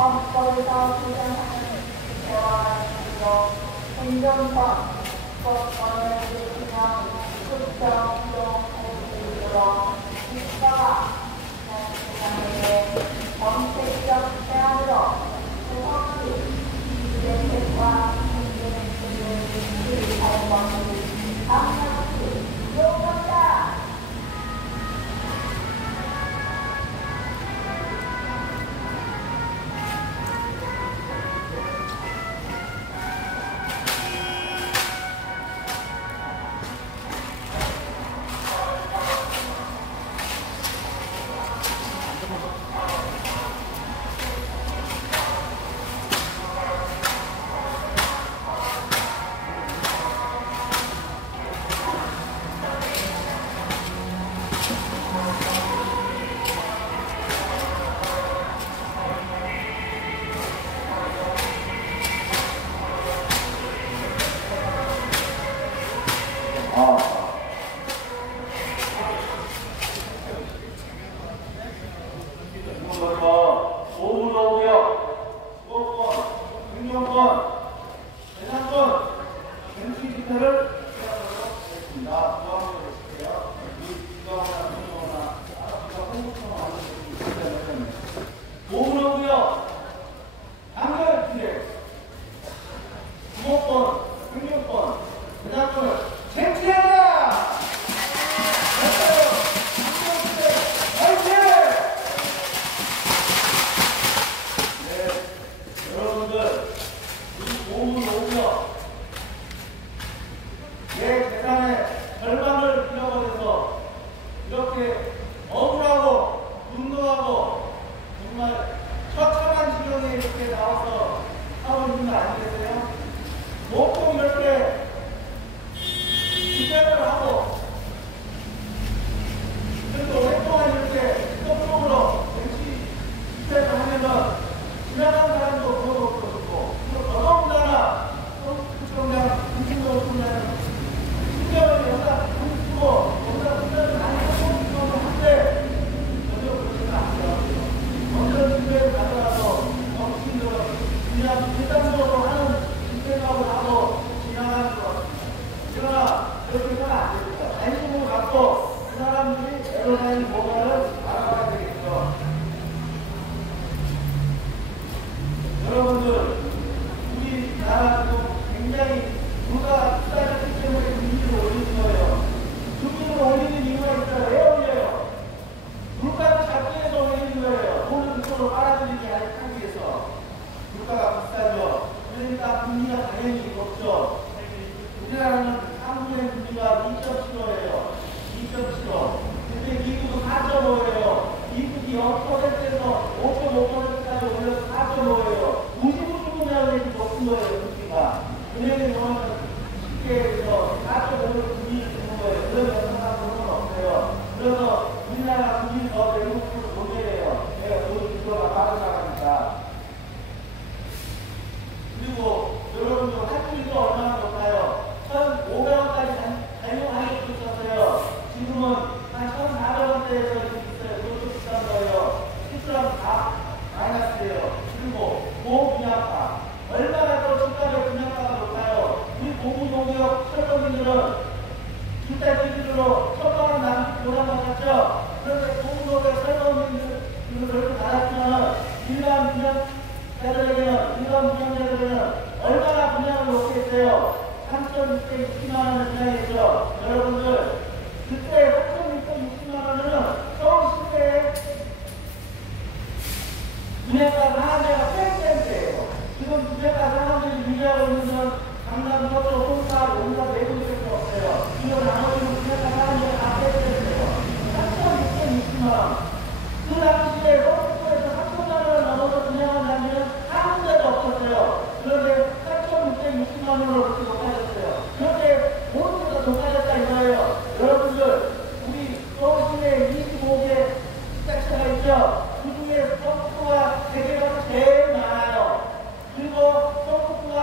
헌법에서 보장하는 대화와 행정권, 법권을 지키며 국정, 기동, 공익으로 국가와 세상에게 정책적 대안으로 세상의 정책과 행정을 수립할 것을 강력히 요구한다.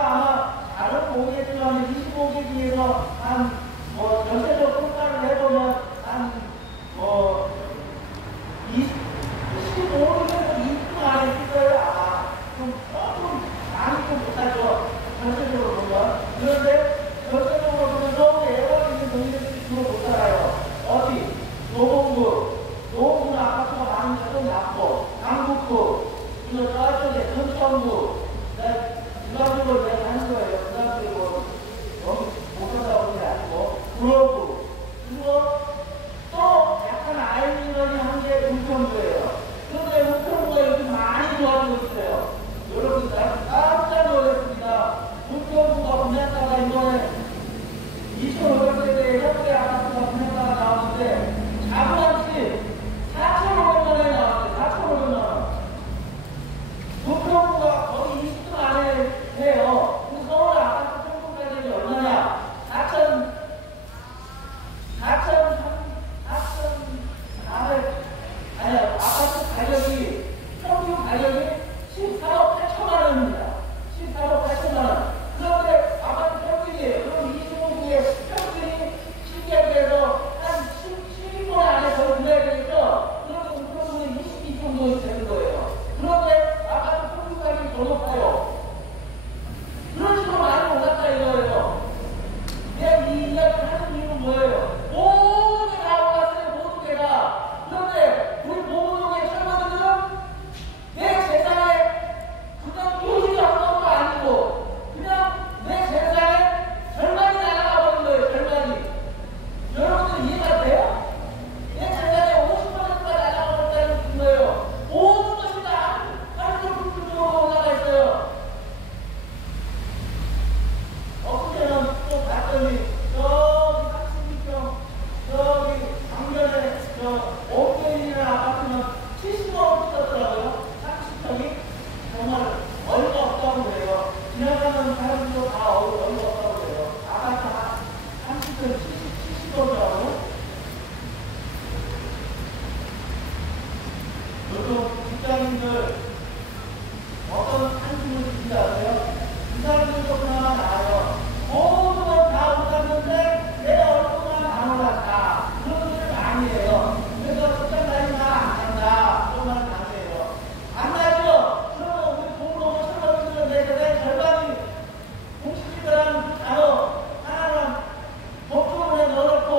아마 다른 공개 중에 25개 중에서 한 전체적으로 전부 일반적으로 내가 하는 거예요. 일반적으로 너무 못하다 보는 게 아니고 그러고 그리고 또 약간 아이러니한 게 은평구예요. 그런데 은평구가 요즘 많이 좋아지고 있어요. 여러분 깜짝 놀랐습니다. 은평구가 분양가가 이번에 2,500세대의 현대 아파트가 분양가가 나오는데 자그마치 4,500만 원이 나왔어요. 4,500만 원. 은평구가 거의 20등 안에 해요. 근데 서울 아파트 평균 가격이 얼마냐? 4,400 아니요, 아파트 가격이, 평균 가격이 14억 8천만 원입니다. 14억 8천만 원. 그런데 아파트 평균이에요. 그럼 이 종목의 평균이 신기하게도 한 12분 안에서 구매가 되니까, 그러면 은평구는 22 정도 되는 거예요. 그런데 아파트 평균 가격이 더 높아요. 그런 식으로 많이 올랐다 이거예요. 내가 이 이야기를 하는 이유는 뭐예요? 모든 게 다 올랐어요. 모든 게 다. 그런데 우리 보호동의 철거들은 내 재산에 그냥 요지가 없는 것도 아니고 그냥 내 재산에 절반이 날아가 버린 거예요. 절반이. 여러분들 이해가 돼요? 내 재산에 50%가 날아가 버렸다는 거예요. 모든 것이 다 하늘로 불불적으로 올라가 있어요. 엊그제는 또 봤더니 저기 36평 저기 강변에 저 오펜이라는 아파트는 70만 원 뜯었더라고요. 30평이 정말 어이가 없다고 그래요. 지나가는 사람들도 다 어이가 없다고 그래요. 아파트 한 30평 70%더라고요. 요즘 직장인들 어떤 한숨을 쉬지 아세요? 이 사람들도 그나마 나아요. 모든 건 다 올랐는데 내 얼굴만 안 올랐다. 그런 분들은 아니에요. 그래서 직장 다니면 안 간다. 그런 말은 아니에요. 안 나죠? 그러면 우리 공무원 철거들은 내 절반이 공식이라는 그 단어 하나는 법조문에 넣어놓고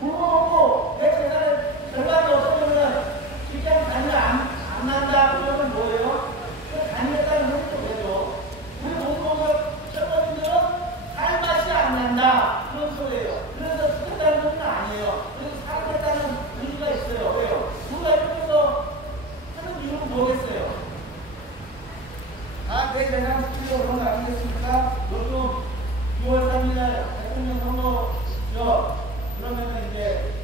굶어먹고 내 재산의 절반이 없어지면 직장 다니면 안 난다. 그러면 뭐예요? 다니겠다는 것도 왜죠? 우리 공무원 철거들은 살 맛이 안 난다. 그런 소리예요. 그래서 쓰겠다는 것은 아니에요. 그래서 살겠다는 의미가 있어요. 왜요? 누가 이렇게 해서 하는 이유는 뭐겠어요? 내 재산 지키려고 그런 거 아니겠습니까? 요즘 6월 3일 대통령 선거죠. 그러면은 이제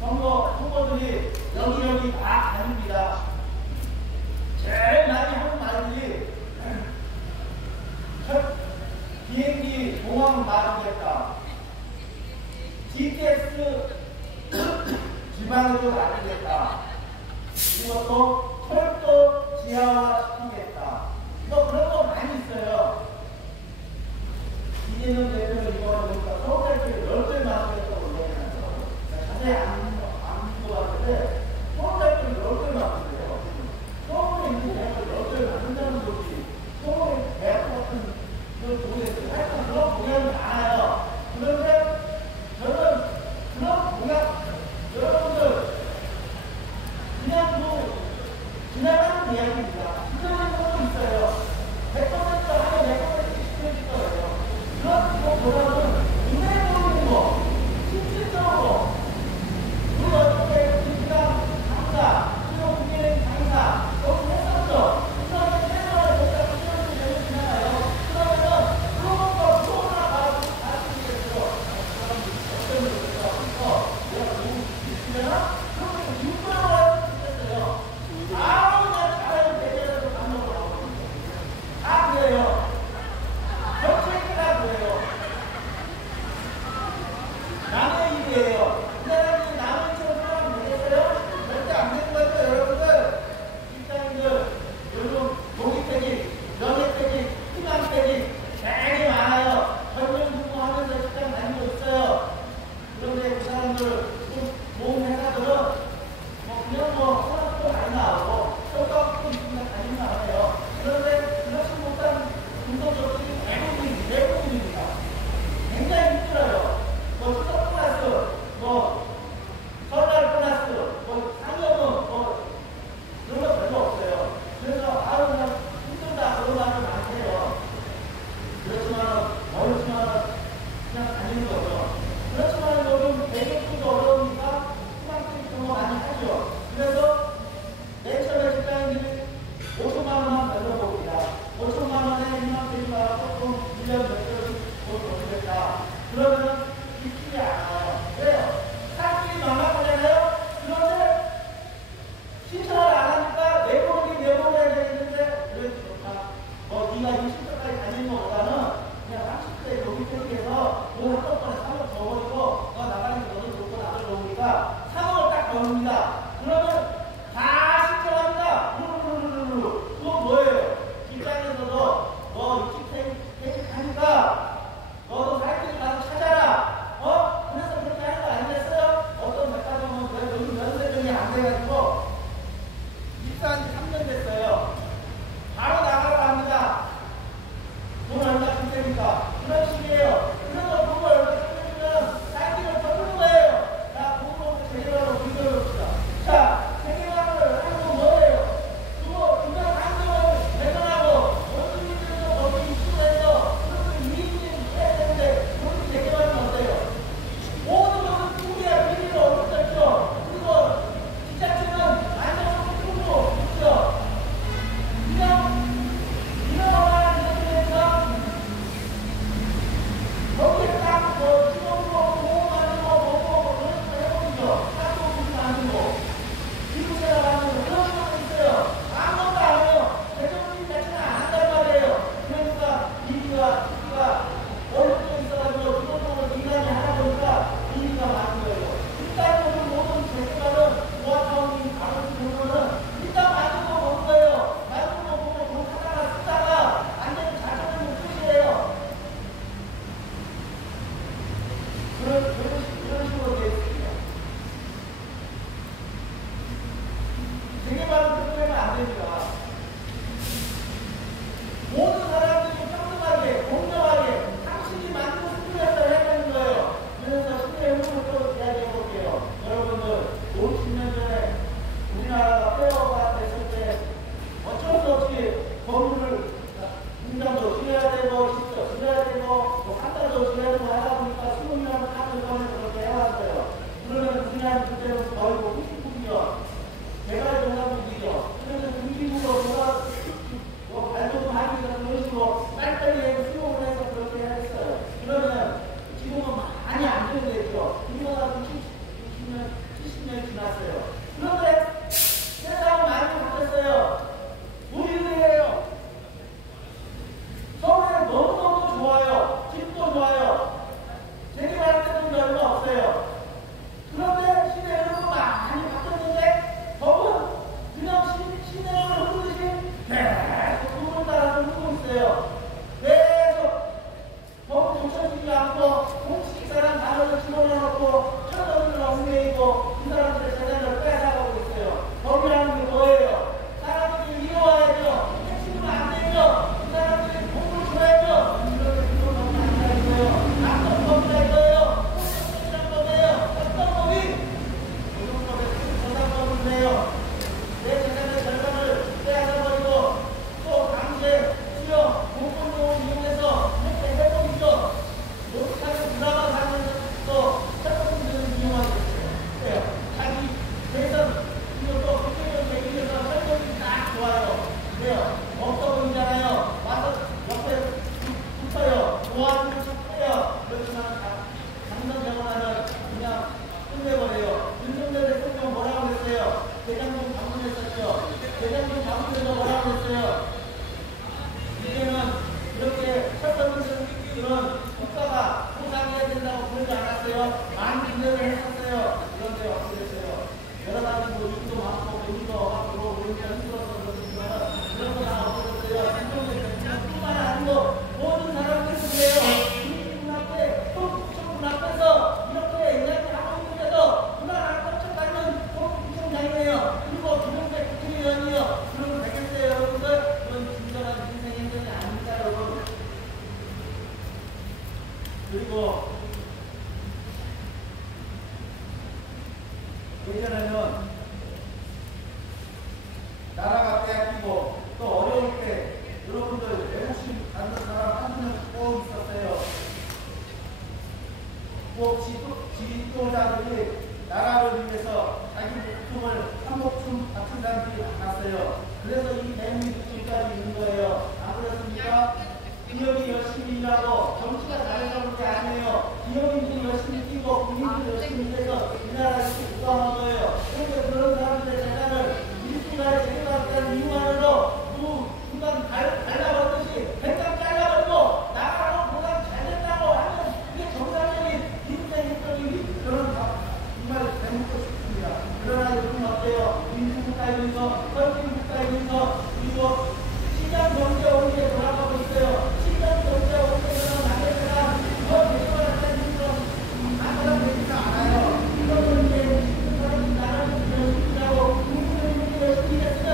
선거 후보들이 여기저기 다 다닙니다. 제일 많이 하는 말들이 비행기 공항 놔주겠다. GTX 지방으로 놔주겠다. 그리고 또 철도 지하화 시키겠다. 그런 거 많이 있어요. 이재명 대표는 이번에 보니까 서울대학교에 10개 만들겠다고 얘기하더라고요. 자세히 안 본 것 같은데 서울대학교에 10개 만들어요. 서울에 있는 대학을 10개 만든다는 거지. 서울의 대학 같은 걸 모르겠어요. 하여튼 그런 공약이 많아요. 그런데 저는 그런 공약 여러분들 그냥 지나가는 이야기입니다. 지나가는 것도 있어요. 100% 하면 100% 지켜질 거예요. 그런 것보다는 눈에 보이는 거, 실질적으로 우리 어떻게 김치랑 장사, 그리고 국민의 장사, 여기 했었죠. 그러면 최소한 여기다 수준을 내고 지나가요. 그러면은 그런 거 좋으나 가지고 가지겠죠. 그런 어떤 거에서 내가 너무 있으려나? 그렇게 육구라고 해서 죽겠어요. 아무나 잘하는 대결에서 밥 먹으러 나오거든요. 다 그래요. 정책이라 그래요. 보세요. 없어 보이잖아요. 와서 옆에 붙어요. 도와주고 싶어요. 그렇지만 당선 정원하는 그냥 끝내버려요. 윤석열 대통령 뭐라고 했어요? 대장동 방문했었죠. 대장동 방문해서 뭐라고 했어요? 이제는 이렇게 설득들은 국가가 보상해야 된다고 그러지 않았어요? 많은 기대를 했었어요. 그런데 어떻게 됐어요? 여러 가지 뭐 일도 많고 돈도 없고 우리가 힘들어서 그런 거 다 없어졌어요. 뿐만 아니고 모든 사람들이 그래요. 국민 앞에 총 앞에서 이렇게 이야기하고 있는데도 그날 쫓아가는 공청장이에요. 그리고 김용태 국회의원이요. 그러면 되겠어요, 여러분들? 그건 진정한 인생 행동이 아닙니다, 여러분. 그리고 예전에는 나라가 빼앗기고 또 어려울 때 여러분들 외국신 받는 사람 한 명 꼭 있었어요. 꼭 지도자들이 나라를 위해서 자기 목숨을 한 목숨 바친 사람들이 많았어요. 그래서 이 대한민국 지금까지 있는 거예요. 안 그렇습니까? 기업이 열심히 일하고 정치가 잘해서 그런 게 아니에요. 기업인들이 열심히 뛰고 국민들이 열심히 해서 이 나라를 구성한 거예요. 그런데 그런 사람들의 재산을 일순간에 제거하겠다는 이유 하나로 누군가 갈라버리듯이 백장 잘라버리고 나라로 보상 잘 된다고 하면 이게 정상적인 인생 행동이 저는 정말 대묻고 싶습니다. 그러나 요즘 어때요? 민주국가에서 선진국가에서 그리고 시장 경제 원리에 돌아가고 있어요. 시장 경제 원리에서는 안 되거나 더 개선하는 일은 나타나 되지는 않아요. 이거는 이제 사람이 나라를 열심히 하고 국민들이 열심히 했으면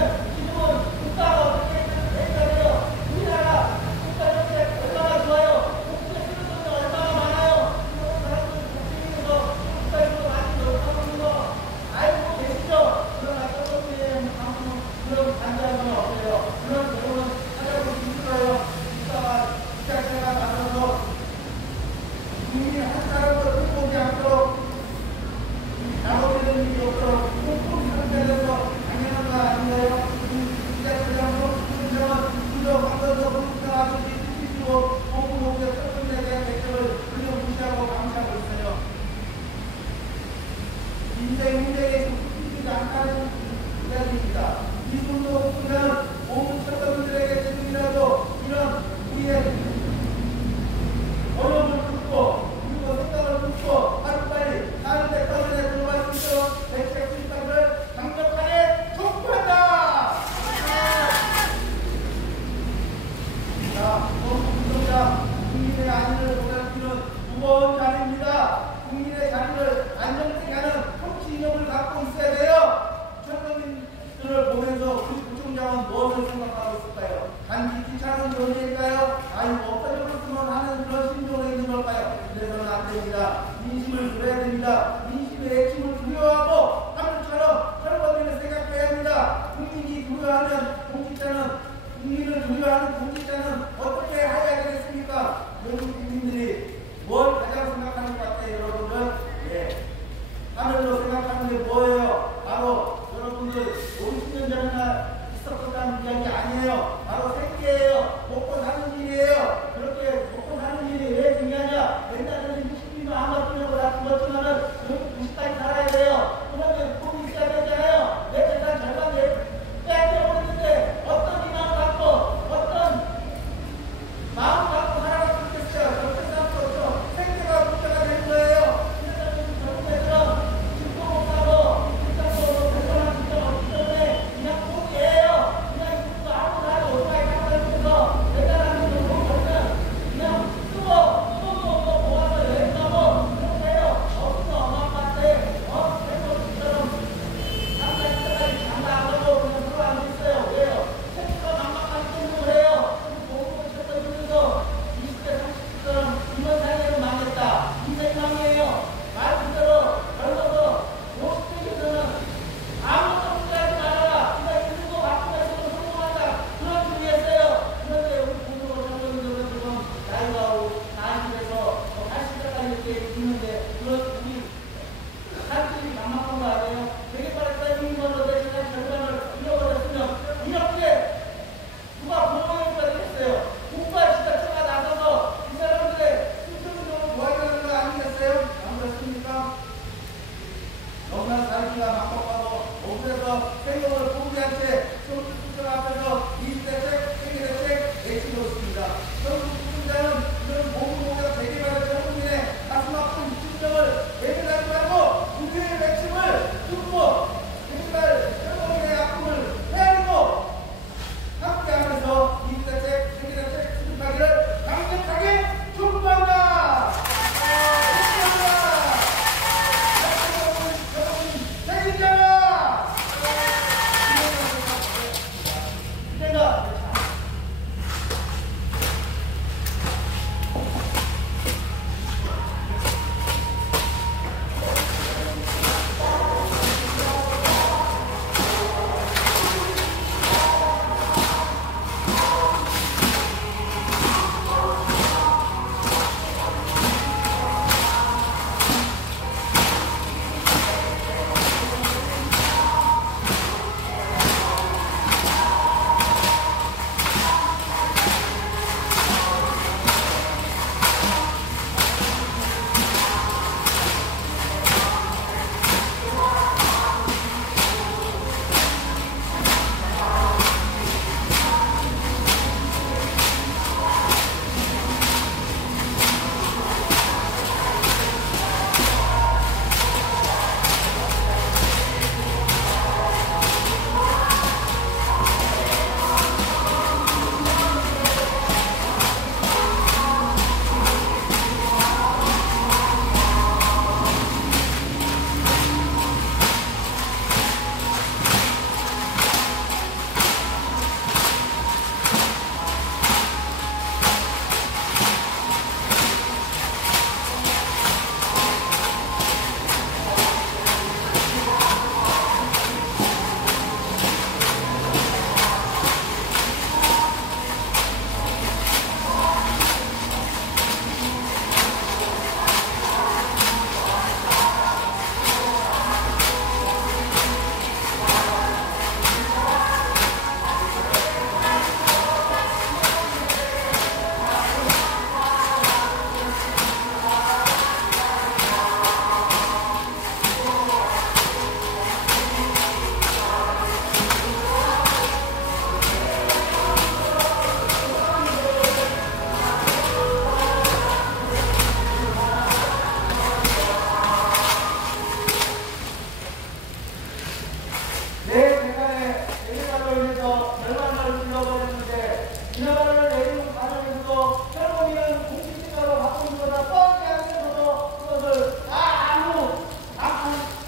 인허가를 내리는 과정에서도 젊은이는 공식직가로 바꾸는 거다 뻔히 알면서도 그것을 아무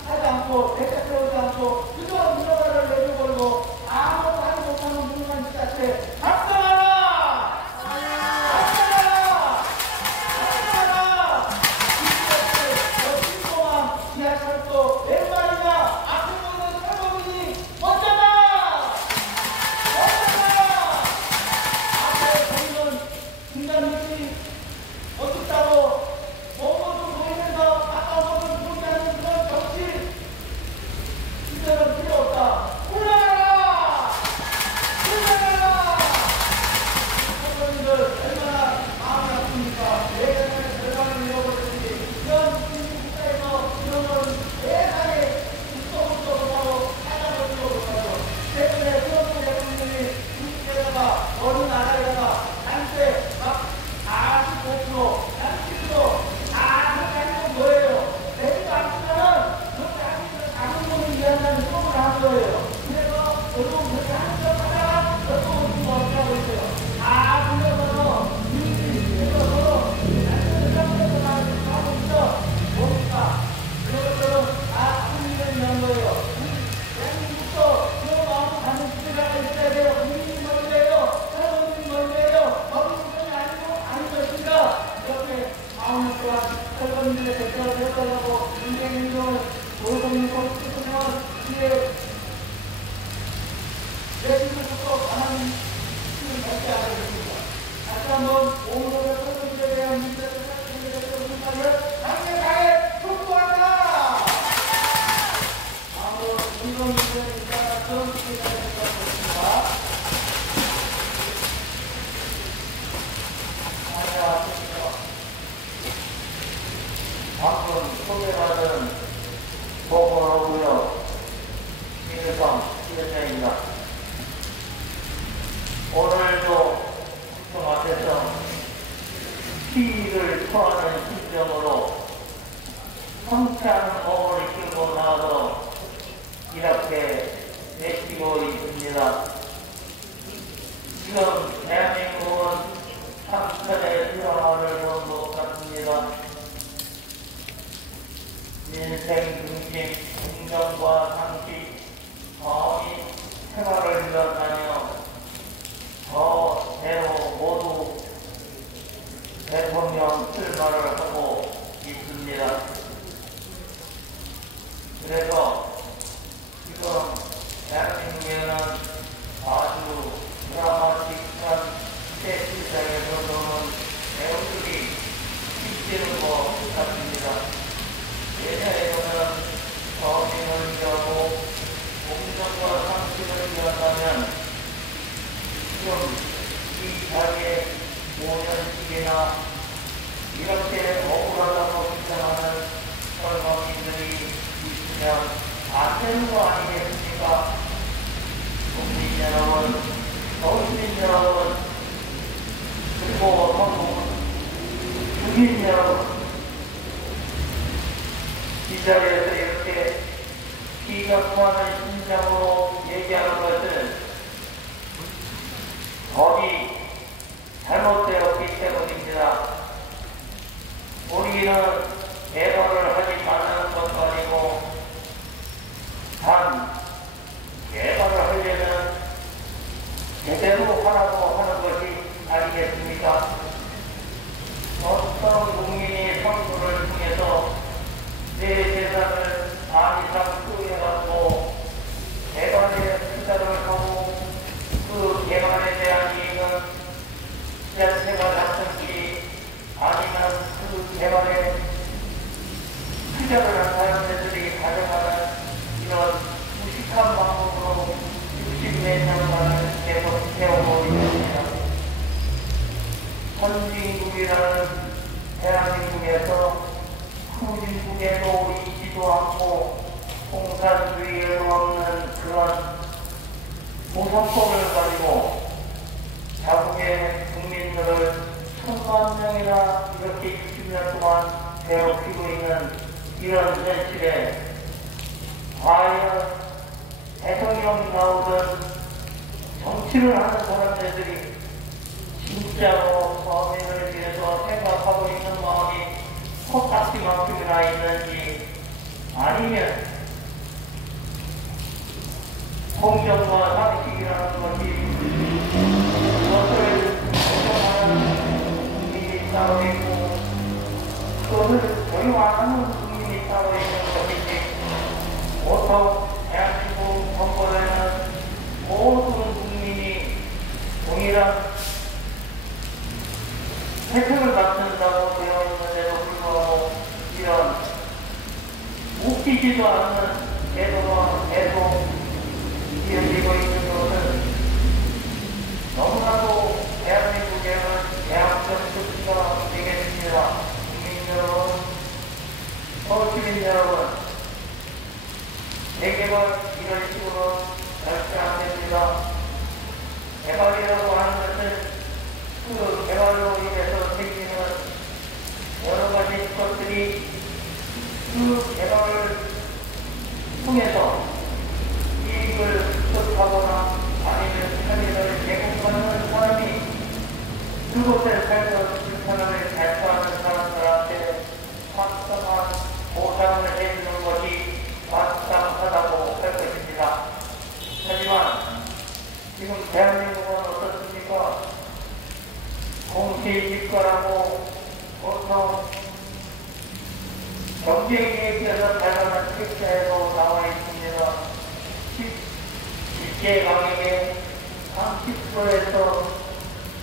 하지 않고 대책세우지 않고 그저 인허가를 내려버리고 아무것도 하지 못하는 문만 지자체 박살나라! 박살나라! 박살나라! 신공항 지하철도 웬 말이냐? 앞에 보이는 젊은이니 어쩌다! 어쩌다! 앞에 보이는 중간들이 어둡다고 먹고 좀 보이면서 가까운 것을 보지 않는 그런 정치 이제는 필요 없다. 올라가라! 올라가라! 선생님들 얼마나 마음이 아픕니까? 예전에 절반을 잃어버렸으니 이런 국가에서 이런 건 세상에 웃도 못하고 찾아보지도 못하고 최근에 트럼프 대통령이 중국에다가 어느 나라에다가 한때 막 45%, 30% 다 그렇게 하는 건 뭐예요? 내지도 않지만은 그렇게 하기 작은 돈을 위한다는 소문을 한 거예요. 그래서 여러분 그렇게 하는 척 하다가 여러분 지금 어떻게 하고 있어요? 다 불러서 민주주의에서 서로 단순히 상태에서 하고 있어. 뭡니까? 그것들은 다 국민을 위한 거예요. 대한민국도 그런 마음을 갖는 국가가 있어야 돼요. 국민이 먼저예요. 사람들이 먼저예요. 법인권이 아니고 아닌 것인가? 이렇게 4년 동안 설거지들의 대표를 했다고 인생운동을 노동운동을 끝내면 뒤에 내신들부터 강한 힘을 받지 않겠습니다. 다시 한번 오늘의 설거지에 대한 문제를 생각하는 강력하게 촉구한다! 다음으로 운동 문제를 일단 기대하는 것 같습니다. 방금 소개받은 보고하고요. 민주당 위원장입니다. 오늘도 국정 앞에서 시위를 토하는 심정으로 성찬 공을 끌고 나와서 이렇게 외치고 있습니다. 지금 대한민국은 삼천의 드라마를 본 것 같습니다. 인생 중심, 공정과 상식, 정의, 생활을 이뤄가며 저대로 모두 대통령 출마를 하고 있습니다. 그래서 지금 대한민국에는 아주 드라마틱한 시대 시장에서는 배우들이 힘쓰는 것 같습니다. 예전에는 정의를 위하고 공정과 상식을 위한다면 지금 이 자리에 5년씩이나 이렇게 억울하다고 주장하는 젊은이들이 있으면 안 되는 거 아니겠습니까? 국민 여러분, 정신 여러분, 그리고 성공, 국민 여러분, 이 자리에서 이렇게 기각하는 심정으로 얘기하는 것은 법이 잘못되었기 때문입니다. 우리는 개발을 하지 말라는 것도 아니고 단 개발을 하려면 제대로 하라고 하는 것이 아니겠습니까? 어떤 국민이 선거를 통해서 내 재산을 안이상 수여해갖고 개발에 투자를 하고 그 개발에 대한 이익은 자체가 났든지 아니면 그 개발에 투자를 한 사람들이 가져가는 이런 무식한 방법으로 60몇 년간을 계속 해오고 있습니다. 선진국이라는 대한민국에서 후진국에도 있지도 않고 공산주의에도 없는 그런 모성법을 가지고 자국의 국민들을 1000만 명이나 이렇게 60년 동안 괴롭히고 있는 이런 현실에 과연 대통령이 나오던 정치를 하는 사람들이 이런 혜택을 받는다고 되어 있는데도 불구하고 이런 웃기지도 않는 제도가 계속 이어지고 있는 것은 너무나도 대한민국에는 대학적 수치가 되겠습니다. 국민 여러분, 서울시민 여러분, 재개발 이런 식으로 절대 안 됩니다. 개발이라고 하는 것은 그 개발로 인해서 생기는 여러 가지 것들이 그 개발을 통해서 이익을 취득하거나 아니면 편의를 제공하는 사람이 그곳에 살던 불편함을 달성하는 사람들한테 확실한 보상을 해주는 것이 마땅하다고 할 것입니다. 하지만 지금 대한민국은 어떻습니까? 공시지가라고 보통 경쟁에 다양한 책자에도 나와 있습니다. 실제 가격의 30%에서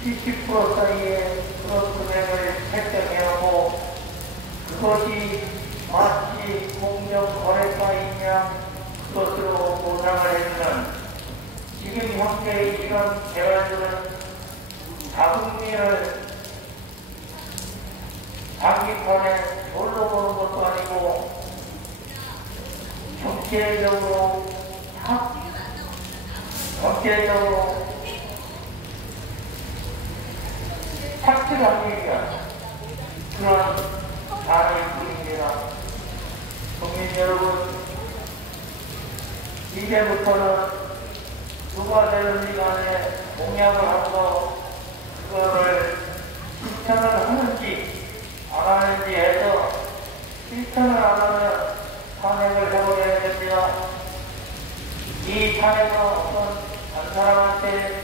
70% 사이의 그런 금액을 책정해놓고 그것이 마치 공정거래가인 양 그것으로 보상을 해주는 지금 현재의 이런 개발들은 자국민을 장기판에 놀러 보는 것도 아니고 경제적으로 착취하기 위한 그런 단어일 뿐입니다. 국민 여러분, 이제부터는 누가 되는지 간에 공약을 하고 그거를 실천을 하는지 안 하는지 해서 실천을 안 하면 탄핵을 해버려야 됩니다. 이 탄핵은 어떤 한 사람한테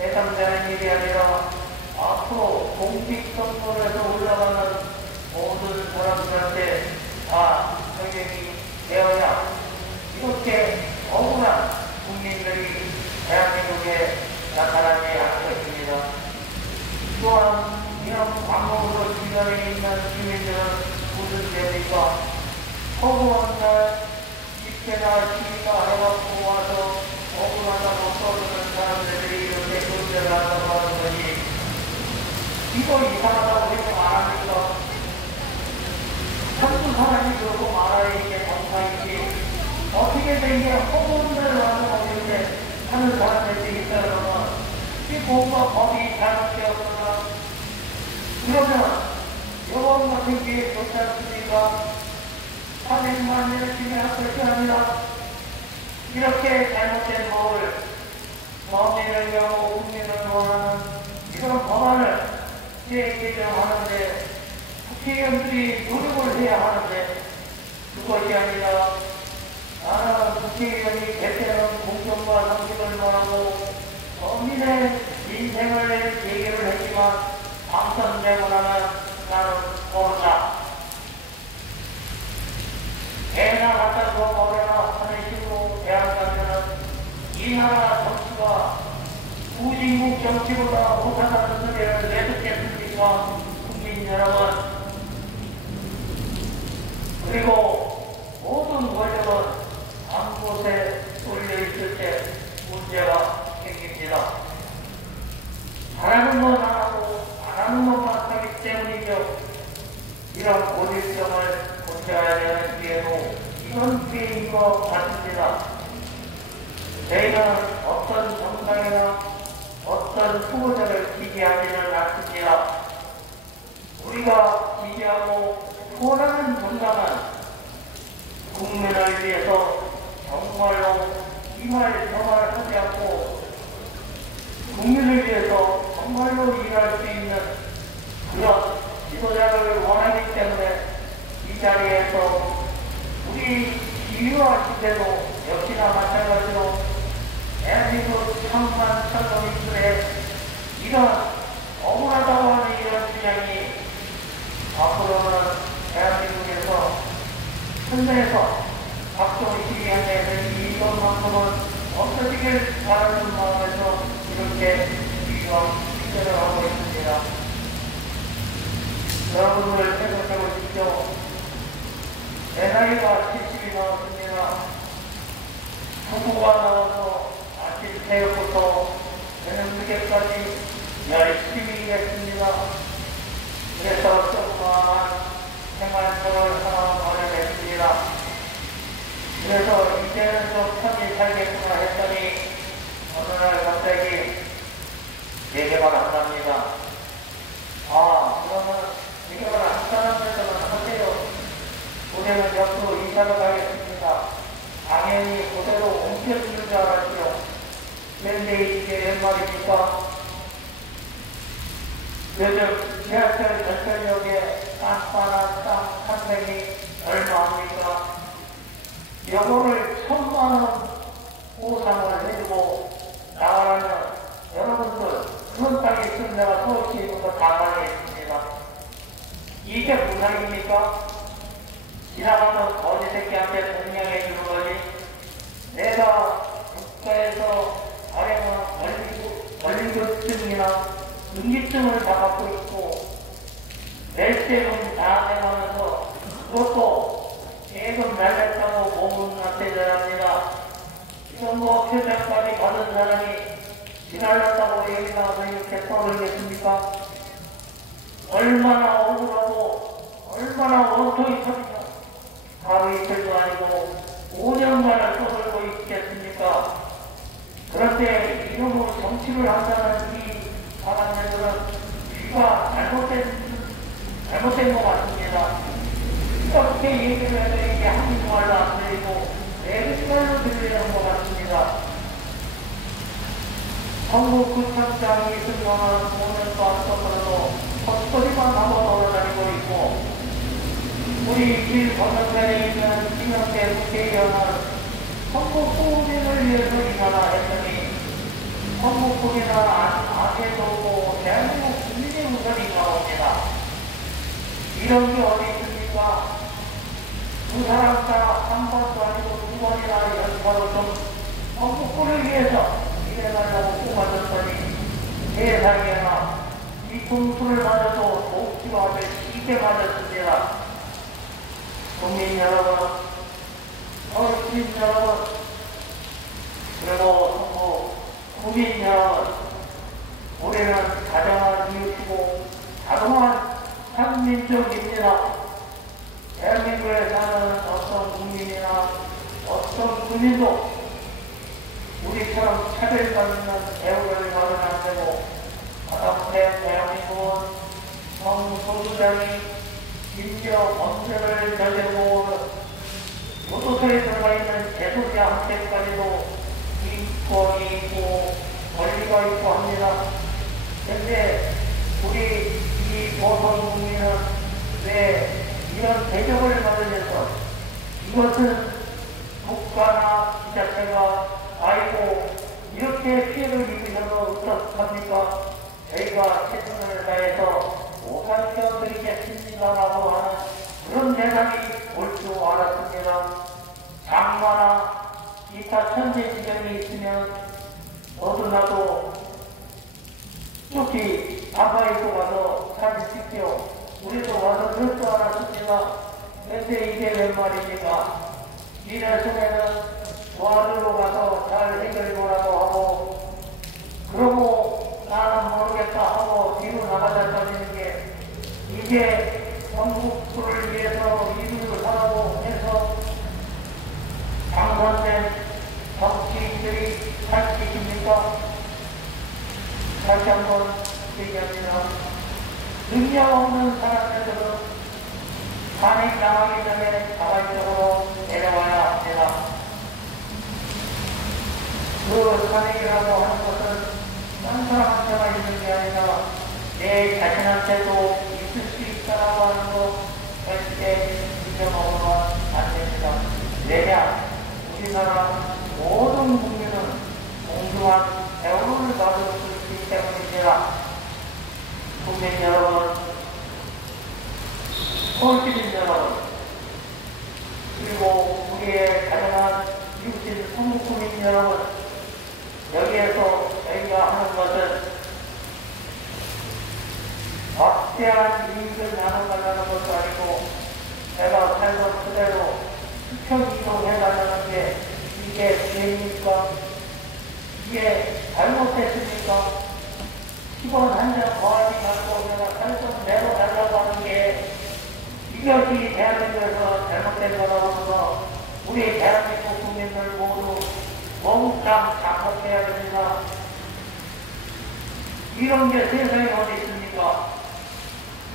해당되는 일이 아니라 앞으로 공직선거에서 올라가는 모든 사람들한테 다 적용이 되어야 이렇게 억울한 국민들이 대한민국에 나타나지 않을 것입니다. 또한 이런 광고로 주변에 있는 주민들은 무슨 죄입니까? 허구한 날 집회나 시위가 해갖고 와서 억울하다고 떠드는 사람들이 이렇게 존재를 한다고 하는 것이 이거 이상하다고 생각 안 합니까? 한두 사람이 그러고 말아야 이게 정상이지 어떻게 된 게 허구한 날 와서 이렇게 하는 사람들이 있다 그러면 이 뭔가 법이 잘못되었거나 그러면 여건 같은 게 좋지 않습니까? 탄핵만 열심히 할 것이 아니라 이렇게 잘못된 법을 범인을 위하고 국민을 원하는 이런 법안을 제정하는데 국회의원들이 노력을 해야 하는데 그것이 아니라 나는 국회의원이 대체는 공정과 상식을 원하고 범인의 인생을 얘기를 했지만 당선되고 나면 나는 모른다. 개나 갖다 줘버려라 하는 식으로 대항하면은 이 나라 정치가 후진국 정치보다 못하다는 소리를 내듣겠습니까? 국민 여러분. 그리고 모든 권력은 한 곳에 쏠려있을 때 문제가 생깁니다. 잘하는 건 안 하고 안 하는 것만 하기 때문이죠. 이런 고질성을 고쳐야 되는 기회로 이런 기회인 것 같습니다. 저희는 어떤 정당이나 어떤 후보자를 지지하지는 않습니다. 우리가 지지하고 후원하는 정당은 국민을 위해서 정말로 이말 저말 하지 않고 국민을 위해서 정말로 일할 수 있는 그런 지도자를 원하기 때문에 이 자리에서 우리 지휘와 시대도 역시나 마찬가지로 대한민국 천만 천노민들의 이런 억울하다고 하는 이런 주장이 앞으로는 대한민국에서 현장에서 각종 시위한데서 이것만큼은 없어지길 바라는 마음에서 이렇게 이와 기대를 하고 있습니다. 여러분들 생각해 보십시오. 내 나이가 70이 넘었습니다. 부부가 나와서 아침 새벽부터 저녁 늦게까지 열심히 일했습니다. 그래서 조그마한 생활터를 하나 마련했습니다. 그래서 이제는 좀 편히 살겠구나 했더니 어느 날 갑자기 얘기가 나갑니다. 아, 그러면 얘기가 한다는 데서는 하세요. 올해는 옆으로 이사를 가겠습니다. 당연히 그대로 옮겨주는 줄 알았죠. 그런데 이게 웬 말입니까? 요즘 지하철 전철역에 딴판한 땅 한평이 얼마입니까? 요거를 1000만원 보상을 해주고 나가라면 여러분들 그런 땅에 있으면 내가 수없이 있는 거 다 가겠습니다. 이게 문화입니까? 지나가던 거지 새끼한테 동냥해 주는 거지. 내가 국가에서 발행한 월급증이나 등기증을 다 갖고 있고 낼세금 다 내가면서 그것도 세금 날렸다고 보문한테 전합니다. 이런 거 표장까지 받은 사람이 지날렸다고 얘기가 나서 이렇게 떠들겠습니까? 얼마나 억울하고 얼마나 원통이 터지냐. 하루 이틀도 아니고 5년간을 떠들고 있겠습니까? 그런데 이놈의 정치를 한다는 이 사람들은 귀가 잘못된 것 같습니다. 이렇게 얘기를 해도 이게 한국말로 안 들리고 내국말로 들리는 것 같습니다. 전국구청장이 승관한 오늘도 안 써서도 헛소리만 하고 돌아다니고 있고 우리 길 건너편에 있는 김영태 국회의원은 전국구민을 위해서 일하나 했더니 전국구민은 아재도 오고 대한민국 국민의 우선이 나옵니다. 이런 게 어디 있습니까? 두 사람 다 한 번도 아니고 두 번이나 연습하고 좀 전국구를 위해서 일해달라고 뽑아줬더니 세상에나 이 공수를 맞아도 독지가 아주 시게 맞았습니다. 국민 여러분, 어르신 여러분, 그리고 국민 여러분, 우리는 다정한 이웃이고 다정한 한민족입니다. 대한민국에 사는 어떤 국민이나 어떤 국민도 우리처럼 차별받는 대우를 받으면 안 되고 하다못해 대한민국은 성소수자니 심지어 범죄를 저지르고 교도소에 들어가 있는 재소자한테까지도 인권이 있고 권리가 있고 합니다. 그런데 우리 이 보통 국민은 왜 이런 대접을 받으면서 이것은 국가나 이 자체가 아이고 이렇게 피해를 입으셔도 어떡합니까? 저희가 최선을 다해서 보살펴 드리겠습니다라고 하는 그런 대상이 올 줄 알았습니다. 장마나 기타 천재지변이 있으면 너도 나도 쑥히 아파이고 가서 사진 찍죠. 우리도 와서 그럴 줄 알았습니다. 그런데 이게 웬 말입니까? 니네 속에는 도와주러 가서 잘 해결해보라고 하고 그러고 나는 모르겠다 하고 뒤로 나가자 빠지는 게 이게 전국구를 위해서 일을 하라고 해서 당선된 정치인들이 할 수 있습니까? 다시 한번 얘기합니다. 능력 없는 사람들은 탄핵 당하기 전에 자발적으로 내려와야 합니다. 그 탄핵이라고 하는 것은 딴 사람한테만 있는 게 아니라 내 자신한테도 있을 수 있다라고 하는 거 절대 인정하고는 안 됩니다. 왜냐? 우리나라 모든 국민은 공정한 대우를 받을 수 있기 때문입니다. 국민 여러분, 서울시민 여러분, 그리고 우리의 다양한 이웃인 한국 국민 여러분, 여기에서 저희가 하는 것은 막대한 이익을 나눠가려는 것도 아니고 내가 살던 그대로 수평 이동해가려는 게 이게 죄입니까? 이게 잘못됐습니까? 10원 한 장 더하지 말고 내가 살던 대로 달라고 하는 게 이것이 대한민국에서 잘못된 거라고 해서 우리 대한민국 국민들 모두 몽땅 작곡해야 됩니다. 이런 게 세상에 어디 있습니까?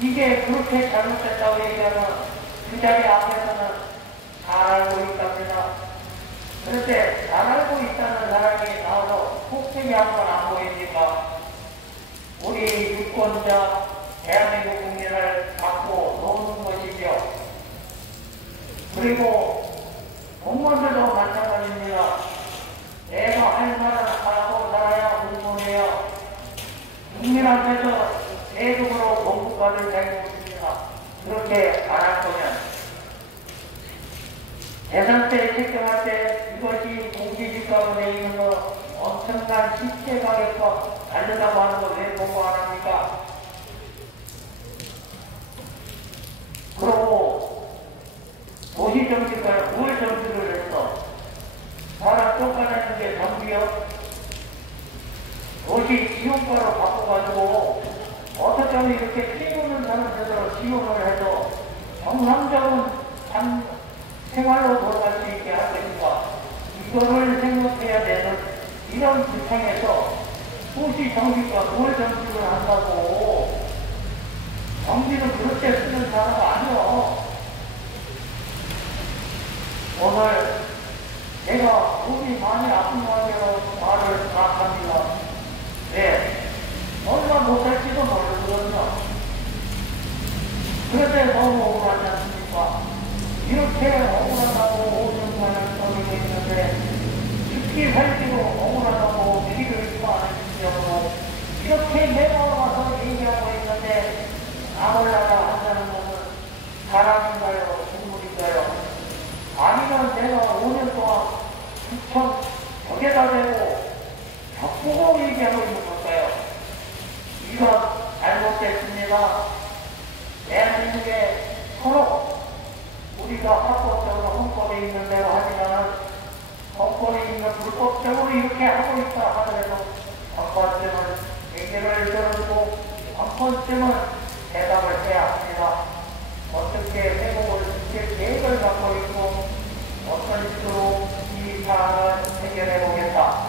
이게 그렇게 잘못됐다고 얘기하면 그 자리 앞에서는 잘 알고 있답니다. 그런데 잘 알고 있다는 사람이 나와서 폭행이 한 번 안 보입니까? 우리 유권자 대한민국 국민을 갖고 노는 것이죠. 그리고 공무원들도 마찬가지입니다. 내가 할 말을 하고 살아야 공무원이에요. 국민한테서 세금으로 공급받을 자격이 있습니다. 그렇게 안 할 거면 재산세 책정할 때 이것이 공시지가로 되어 있는 거 엄청난 식재 가격과 다르다고 하는 걸 왜 보고 안 합니까? 그러고 도시정치가 뭘 정치를 했어? 사람 쫓아내는 게 정비요? 도시 지원과로 바꿔가지고 어떻게 하면 이렇게 키우는 사람들로 지원을 해서 정상적인 생활로 돌아갈 수 있게 할 것인가? 이거를 생각해야 되는 이런 구청에서 도시 정비과 뭘 정비를 한다고 정비는 그렇게 쓰는 사람 아니요. 오늘 내가 몸이 많이 아픈 관계로 말을 막 합니다. 네, 얼마 못할지도 모르거든요. 그런데 너무 억울하지 않습니까? 이렇게 억울하다고 5년간을 떠들고 있는데 죽기 살기로 억울하다고 피를 입고 안 해주려고 이렇게 내가 와서 얘기하고 있는데 아몰라가 한다는 것은 사람인가요? 동물인가요? 아니면 내가 5년 동안 부천 벽에다 대고 벽보고 얘기하고 있는 걸까요? 이건 잘못됐습니다. 대한민국에 서로 우리가 합법적으로 헌법에 있는 대로 하지만 헌법에 있는 불법적으로 이렇게 하고 있다 하더라도 한 번쯤은 얘기를 들어주고 한 번쯤은 대답을 해야 합니다. 어떻게 회복을 시킬 계획을 갖고 있고 어떤 식으로 이 사안을 해결해 보겠다.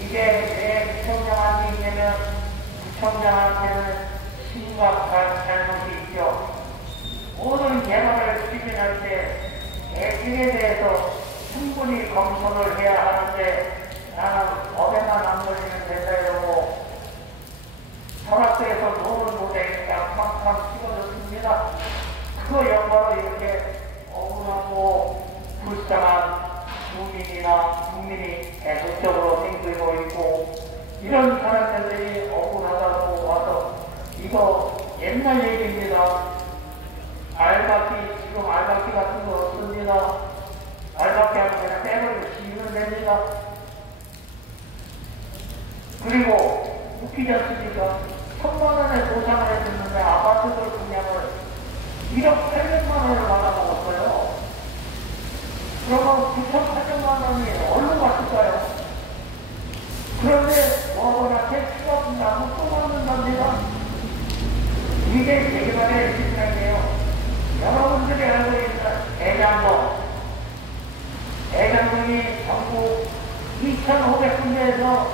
이게 왜 구청장한테 있냐면 구청장한테는 심각한 잘못이 있죠. 모든 개발을 추진할 때 계획에 대해서 충분히 검토를 해야 하는데 나는 법에만 안 걸리면 된다고 철학교에서 노는 노대니까 팡팡 찍어줬습니다. 그 영광을 이렇게 억울하고 불쌍한 국민이 계속적으로 생기고 있고 이런 사람들이 억울하다고 와서 이거 옛날 얘기입니다. 알박기, 지금 알박기 같은 거 없습니다. 알박기 하면 그냥 빼버리고 지우면 됩니다. 그리고 웃기지 않습니까? 1000만원에 보상을 해줬는데 아파트들 분양을 1억 800만원을 받아먹었어요. 그러면 9,800만원이 어디로 갔을까요? 그런데 뭐하거나 택시가 분다면 또 받는답니다. 이게 재개발의 실상이에요. 여러분들이 알고 있는 대장동이 전국 2,500군데에서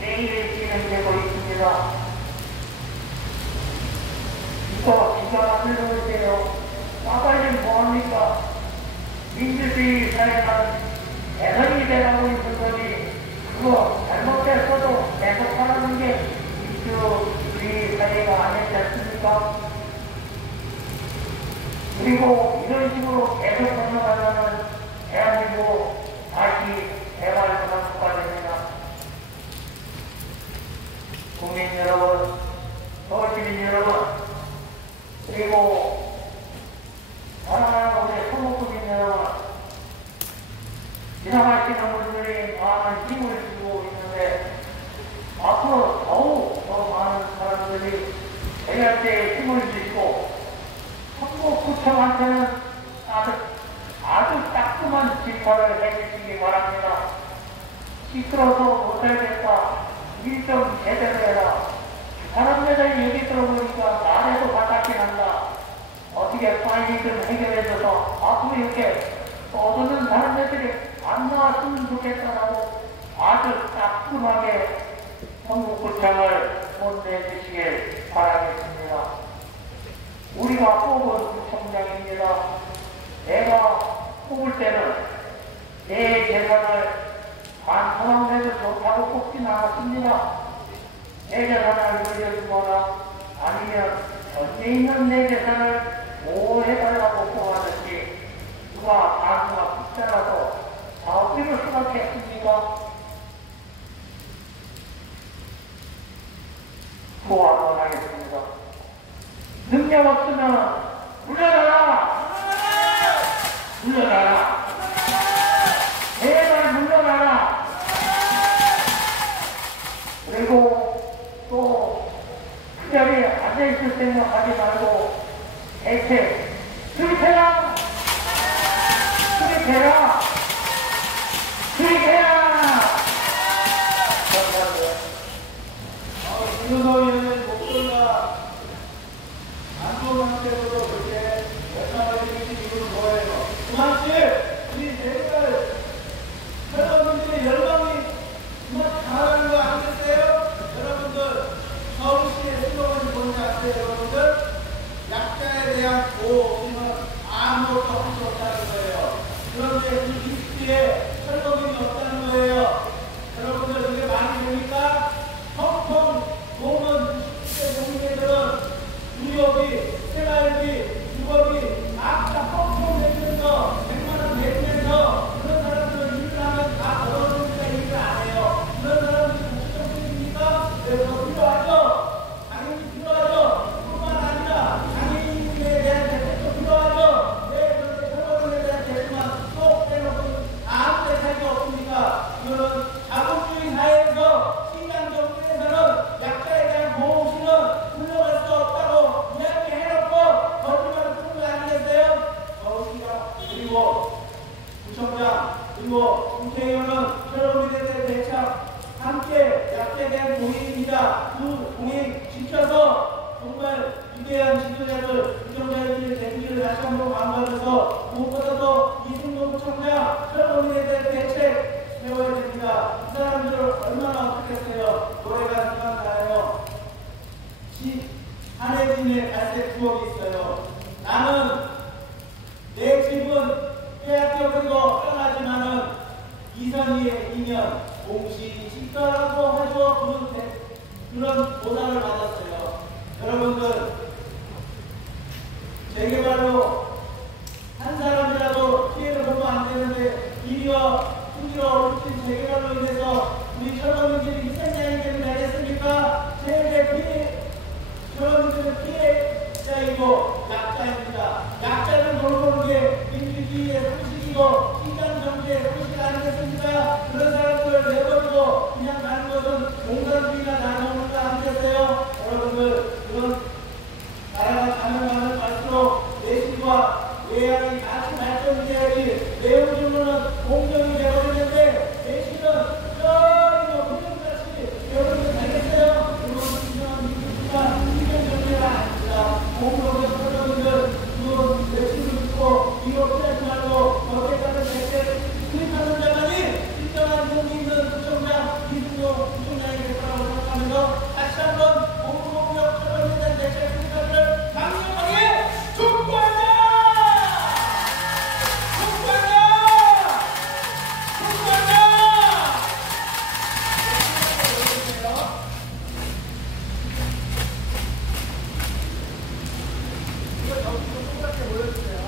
매일 진행되고 있습니다. 이거 기가 만들어주세요. 까발님 뭐합니까? 민주주의 사회는 개선이 돼가고 있는 거지 그거 잘못됐어도 계속 하라는 게 민주주의 사회가 아니지 않습니까? 그리고 이런 식으로 계속 건너가면은 대한민국 다시 대활로만 국가됩니다. 국민 여러분, 서울시민 여러분, 그리고 사랑하는 우리 소목국민 여러분, 지나가시는 분들이 많은 힘을 주고 있는데 앞으로 더욱 더 많은 사람들이 저희한테 힘을 되시길 바라겠습니다. 우리가 뽑은 구청장입니다. 내가 뽑을 때는 내 재산을 반토막내도 좋다고 뽑진 않았습니다. 내 재산을 늘려주거나 아니면 현재 있는 내 재산을 보호해달라고 뽑았는지 누가 반토막 숫자라도 사업비를 수락했습니까? 소화도 하겠습니다. 능력 없으면 물러나라! 물러나라! 제발 물러나라! 그리고 또 그 자리에 앉아있을 생각하지 말고 대체 수립해라! 수립해라! 수립해라! 윤석열의 목소리가 안 좋은 상태로도 그렇게 열상하시는 이유는 뭐예요? 그만큼 우리 대구를 여러분들의 열망이 그만 강하다는 거 아니겠어요? 여러분들 서울시의 슬로건이 뭔지 아세요? 여러분들 약자에 대한 보호는 아무것도 할 수 없다는 거예요. 그런데 그 리스트에 설거임이 없다는 거예요. 여러분들 그게 말이 됩니까? 텅텅 보면 20대 국민들은 무역이, 생활비, 주거비 막 펑펑 내면서 100만원 내면서 그런 사람들은 일을 하면 다 벌어주니까 일을 안 해요. 그런 사람들이 국정책입니까? 네, 그거 필요하죠? 당연히 필요하죠. 뿐만 아니라 장애인에 대한 대책도 필요하죠. 네, 그런데 철거론에 대한 대책만 쏙 빼놓고 아무 대책이 없습니까? 이거는 자본주의 사회에서 시장 정부에서는 약자에 대한 보호시는 물러갈 수 없다고 이야기해놓고 거짓말을 듣는 거 아니겠어요? 서울시가 그리고 구청장 그리고 국회의원은 철거민에 대해서 함께 약자에 대한 동의입니다. 그 동의 지켜서 정말 위대한 지도자들 구청장들의 대기를 다시 한번 강조하면서 무엇보다도 이승용 구청장 철거민에 대한 대책 세워야 됩니다. 이 사람들을 얼마나 어떻게 했어요? 노래가 생각나요. 한혜진의 갈색 추억이 있어요. 나는 내 집은 빼앗겨 그리고 떠나지만은 이선희의 인연 공시 집가라고 하죠. 그런 보상을 받았어요. 여러분들 재개발로 한 사람이라도 피해를 보면 안 되는데 이리와 풍기로 어르신 재개발로 인해서 우리 철거민들이 희생양이 되면 되겠습니까? 제일 피해 철거민들은 피해자이고 약자입니다. 약자는 돌보는 게 민주주의의 상식이고 시장 정치의 상식 아니겠습니까? 그런 사람들을 내버리고 그냥 가는 것은 공산주의가 나눠오는 거 아니겠어요? 여러분들 그런 나라가 가면 갈수록 내실과 외양이 같이 발전돼야지 내용적으로는 공정이 되어지는데 내실은 저리로 훈련같이 여러분들 알겠어요? 그건 진정한 민주주의가 시장 아닙니다. 공정의 여러분들 그건 내실을 믿고 이거 피하지 말고 거기에 따른 대책 수립하는 자만이 진정한 용기 있는 구청장 이승용 구청장이 될 거라고 생각하면서 다시 한번 공무원력 처벌에 대한 대책 수립하기를 강력하게 촉구한다! 이거 정신 좀 동그랗게 보여주세요.